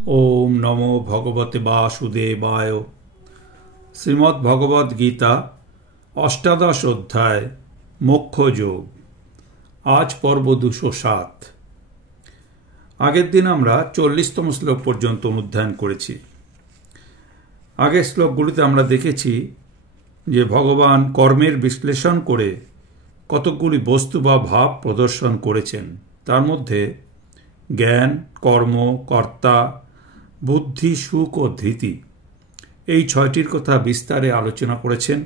ओम नमो भगवते वासुदेवाय। श्रीमद् भगवद गीता अष्टादश अध्याय मोक्ष योग। आज पर्व 207। আগের দিন আমরা 40তম শ্লোক পর্যন্ত অনুধ্যান করেছি। আগের শ্লোকগুলিতে আমরা দেখেছি যে ভগবান কর্মের বিশ্লেষণ করে কতকগুলি বস্তু বা ভাব প্রদর্শন করেছেন। তার মধ্যে জ্ঞান, কর্ম, কর্তা, বুদ্ধি, সুখ ও ধৃতি এই ছয়টির কথা বিস্তারে আলোচনা করেছেন।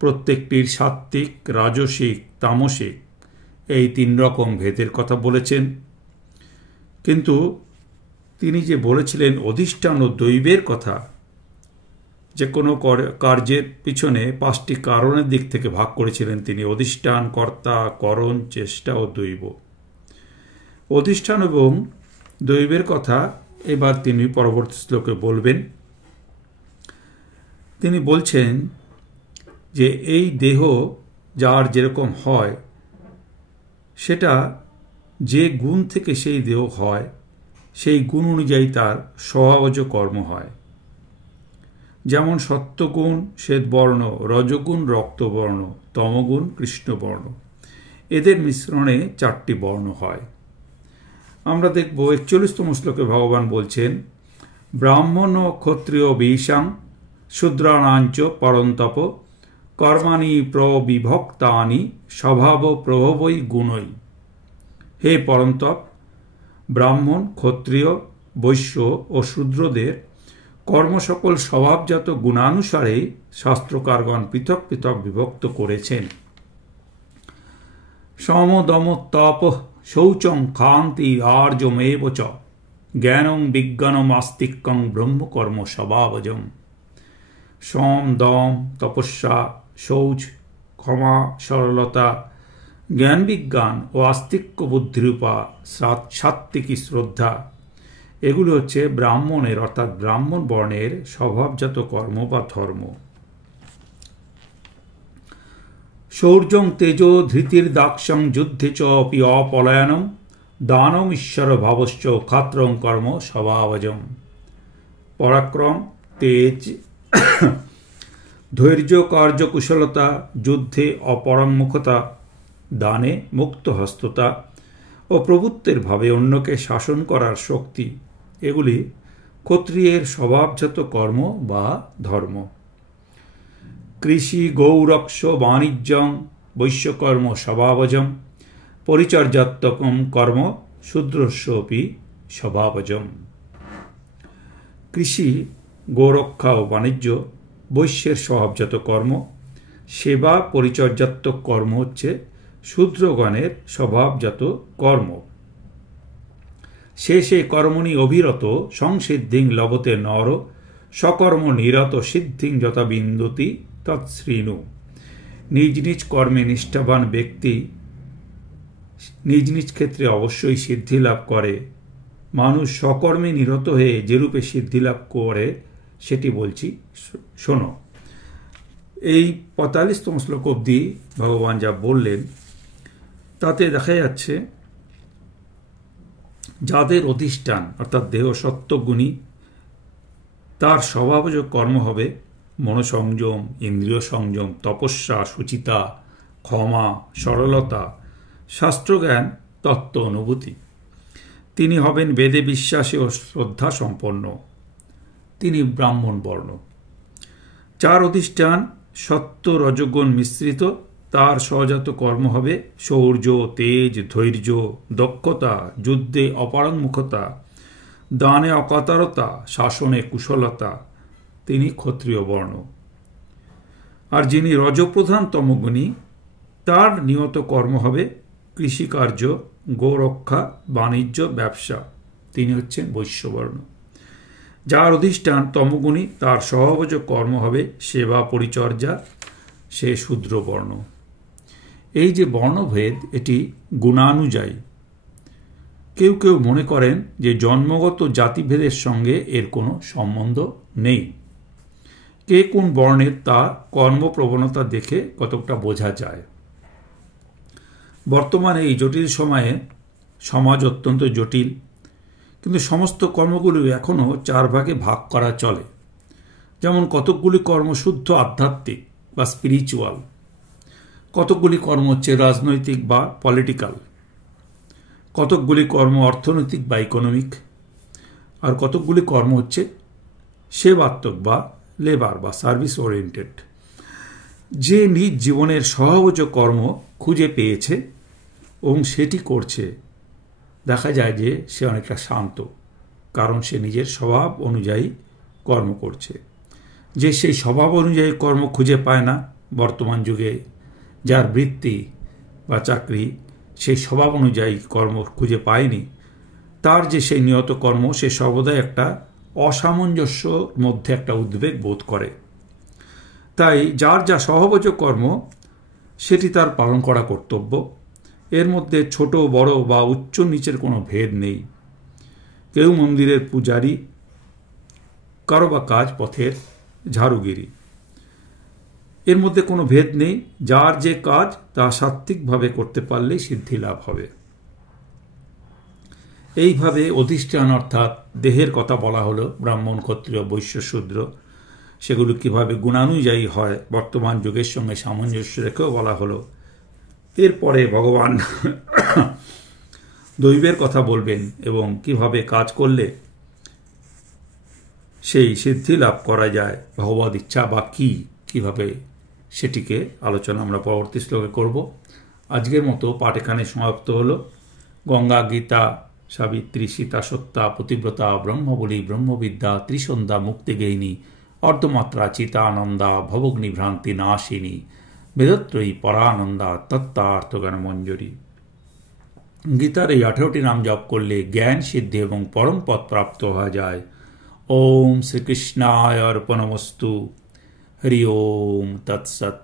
প্রত্যেকটির সাত্ত্বিক, রাজসিক, তামসিক এই 3 রকম ভেদের কথা বলেছেন। কিন্তু তিনি যে বলেছিলেন অধিষ্ঠান ও দৈবের কথা, যে কোনো কার্যের পিছনে 5টি কারণের দিক থেকে ভাগ করেছিলেন তিনি: অধিষ্ঠান, কর্তা, করণ, চেষ্টা ও দৈব। অধিষ্ঠান এবং দৈবের কথা এবার তিনি পরবর্তী শ্লোকে বলবেন। তিনি বলছেন যে এই দেহ যার যেরকম হয়, সেটা যে গুণ থেকে সেই দেহ হয় সেই গুণ অনুযায়ী তার স্বভাবজ কর্ম হয়। যেমন সত্যগুণ শ্বেতবর্ণ, রজগুণ রক্তবর্ণ, তমগুণ কৃষ্ণবর্ণ, এদের মিশ্রণে 4টি বর্ণ হয়। আমরা দেখব 41তম শ্লোকে ভগবান বলছেন, ব্রাহ্মণ ও ক্ষত্রিয় বিশাং শূদ্রাণাঞ্চ পরন্তপ কর্মাণি প্রবিভক্তানি স্বভাব প্রভবৈ গুণৈ। হে পরন্তপ, ব্রাহ্মণ, ক্ষত্রিয়, বৈশ্য ও শূদ্রদের কর্ম সকল স্বভাবজাত গুণানুসারেই শাস্ত্রকারগণ পৃথক পৃথক বিভক্ত করেছেন। সম দম তপ শৌচং ক্ষান্তি আর্যমেব চ জ্ঞানং বিজ্ঞানম আস্তিক্যং ব্রহ্মকর্ম স্বভাবজম। সম, দম, তপস্যা, শৌচ, ক্ষমা, সরলতা, জ্ঞান বিজ্ঞান ও আস্তিক্য বুদ্ধিরূপা সাত্ত্বিকী শ্রদ্ধা, এগুলো হচ্ছে ব্রাহ্মণের অর্থাৎ ব্রাহ্মণ বর্ণের স্বভাবজাত কর্ম বা ধর্ম। শৌর্যং তেজো ধৃতির দাক্ষং যুদ্ধে চ অপি অপলায়নম দানম ঈশ্বর ভাবশ্চ ক্ষাত্রং কর্ম স্বভাবজম। পরাক্রম, তেজ, ধৈর্য, কার্যকুশলতা, যুদ্ধে অপরাঙ্মুখতা, দানে মুক্তহস্ততা ও প্রভুত্বের ভাবে অন্যকে শাসন করার শক্তি, এগুলি ক্ষত্রিয়ের স্বভাবজাত কর্ম বা ধর্ম। কৃষি, গৌরক্ষ, বাণিজ্যং বৈশ্যকর্ম স্বভাবজম পরিচর্যাত্মকম কর্ম শূদ্রস্যপি স্বভাবজম। কৃষি, গৌরক্ষা ও বাণিজ্য বৈশ্যের স্বভাবজাত কর্ম। সেবা, পরিচর্যাত্মক কর্ম হচ্ছে শূদ্রগণের স্বভাবজাত কর্ম। শেষে কর্মণি অভিরত সংসিদ্ধিং লভতে নর সকর্ম নিরত সিদ্ধিং যথা বিন্দতি তৎশ্রীণু। নিজ নিজ কর্মে নিষ্ঠাবান ব্যক্তি নিজ নিজ ক্ষেত্রে অবশ্যই সিদ্ধি লাভ করে। মানুষ সকর্মে নিরত হয়ে যেরূপে সিদ্ধি লাভ করে সেটি বলছি, শোনো। এই 45তম শ্লোক অবধি ভগবান যা বললেন তাতে দেখা যাচ্ছে যাদের অধিষ্ঠান অর্থাৎ দেহ সত্ত্বগুণী, তার স্বভাবজ কর্ম হবে মনোসংযম, ইন্দ্রিয় সংযম, তপস্যা, সুচিতা, ক্ষমা, সরলতা, শাস্ত্রজ্ঞান, তত্ত্ব অনুভূতি। তিনি হবেন বেদে বিশ্বাসী ও শ্রদ্ধা সম্পন্ন। তিনি ব্রাহ্মণ বর্ণ। যার অধিষ্ঠান সত্য রজগুণ মিশ্রিত, তার সহজাত কর্ম হবে শৌর্য, তেজ, ধৈর্য, দক্ষতা, যুদ্ধে অপরাঙ্মুখতা, দানে অকাতরতা, শাসনে কুশলতা। তিনি ক্ষত্রিয় বর্ণ। আর যিনি রজপ্রধান তমগুণী, তার নিয়ত কর্ম হবে কৃষিকার্য, গোরক্ষা, বাণিজ্য, ব্যবসা। তিনি হচ্ছেন বৈশ্যবর্ণ। যার অধিষ্ঠান তমগুণী, তার স্বভাবজ কর্ম হবে সেবা, পরিচর্যা, সে শূদ্রবর্ণ। এই যে বর্ণভেদ, এটি গুণানুযায়ী। কেউ কেউ মনে করেন যে জন্মগত জাতিভেদের সঙ্গে এর কোনো সম্বন্ধ নেই। কে কোন বর্ণের তা কর্মপ্রবণতা দেখে কতকটা বোঝা যায়। বর্তমানে এই জটিল সময়ে সমাজ অত্যন্ত জটিল। কিন্তু সমস্ত কর্মগুলি এখনও 4 ভাগে ভাগ করা চলে। যেমন কতকগুলি কর্ম শুদ্ধ আধ্যাত্মিক বা স্পিরিচুয়াল, কতকগুলি কর্ম হচ্ছে রাজনৈতিক বা পলিটিক্যাল, কতকগুলি কর্ম অর্থনৈতিক বা ইকোনমিক, আর কতকগুলি কর্ম হচ্ছে সেবাত্মক বা লেবার বা সার্ভিস ওরিয়েন্টেড। যে নিজ জীবনের স্বভাবজ কর্ম খুঁজে পেয়েছে এবং সেটি করছে, দেখা যায় যে সে অনেকটা শান্ত, কারণ সে নিজের স্বভাব অনুযায়ী কর্ম করছে। যে সেই স্বভাব অনুযায়ী কর্ম খুঁজে পায় না, বর্তমান যুগে যার বৃত্তি বা চাকরি সেই স্বভাব অনুযায়ী কর্ম খুঁজে পায়নি, তার যে সেই নিয়ত কর্ম সে সর্বদাই একটা অসামঞ্জস্যর মধ্যে একটা উদ্বেগ বোধ করে। তাই যার যা স্বভাবজ কর্ম সেটি তার পালন করা কর্তব্য। এর মধ্যে ছোট বড় বা উচ্চ নিচের কোনো ভেদ নেই। কেউ মন্দিরের পূজারী, কারো বা কাজ পথের ঝাড়ুগিরি, এর মধ্যে কোনো ভেদ নেই। যার যে কাজ তা সাত্ত্বিকভাবে করতে পারলেই সিদ্ধি লাভ হবে। এইভাবে অধিষ্ঠান অর্থাৎ দেহের কথা বলা হলো, ব্রাহ্মণ, ক্ষত্রিয়, বৈশ্য, শূদ্র, সেগুলো কিভাবে গুণানুযায়ী হয় বর্তমান যুগের সঙ্গে সামঞ্জস্য রেখেও বলা হলো। এরপরে ভগবান দৈবের কথা বলবেন এবং কিভাবে কাজ করলে সেই সিদ্ধি লাভ করা যায়, ভগবদ ইচ্ছা বা কী, কীভাবে সেটিকে আলোচনা আমরা পরবর্তী শ্লোকে করব। আজকের মতো পাঠ এখানে সমাপ্ত হলো। গঙ্গা, গীতা, সাবিত্রী, সীতা, সত্যা, পতিব্রতা, ব্রহ্মবলী, ব্রহ্মবিদ্যা, ত্রিসন্ধ্যা, মুক্তিগেহিনী, অর্ধমাত্রা, চিতানন্দা, ভবগ্নি ভ্রান্তি নাশিনী, বেদত্রয়ী, পরানন্দা, তত্ত্বার্থজ্ঞান মঞ্জুরি। গীতার এই 18টি নাম জপ করলে জ্ঞান, সিদ্ধি এবং পরম পদ প্রাপ্ত হওয়া যায়। ওম শ্রীকৃষ্ণায় অর্পণমস্তু। হরি ওম তৎসৎ।